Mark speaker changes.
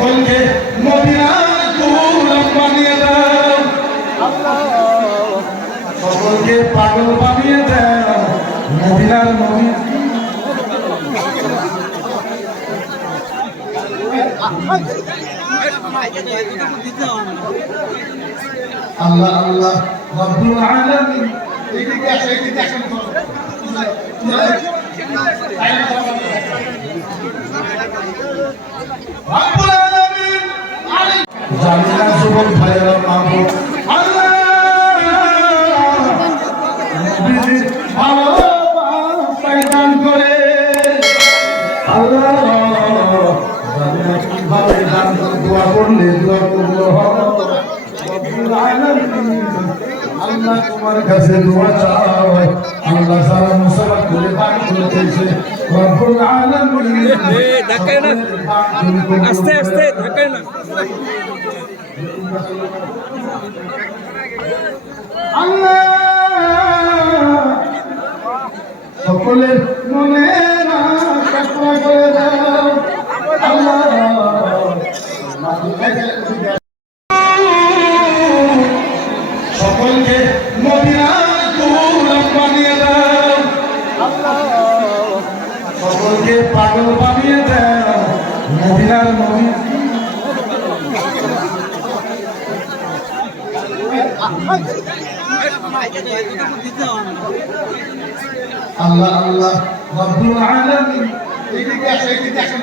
Speaker 1: সকলকে মদিনার গোলাম বানিয়ে দাও। সকলকে পাগল বানিয়ে দাও। মদিনার নবী। আল্লাহ আল্লাহ, রব্বুল আলামিন। এদিকে আসো এদিকে আসো রব্বুল আলামিন জামিনা যুবক ভাইয়েরা মাহবুব আল্লাহ নবীজির ভালোবাসায় দান করে আল্লাহ জামিনা কীভাবে দান করে দোয়া করলে দোয়া করল আল্লাহ তোমার কাছে দোয়া চাই। আল্লাহ সারা মুসাফা করে দান করে রব্বুল আলামিন।
Speaker 2: ধাক্কায় না। আস্তে আস্তে ধাক্কায় না।
Speaker 1: সকলের মনে সকলকে মদিনার বানিয়ে দাও। সকলকে পাগল বানিয়ে দাও। মদিনার আল্লাহ আল্লাহ রব্বুল আলামিন। এদিকে আসো এদিকে আসো।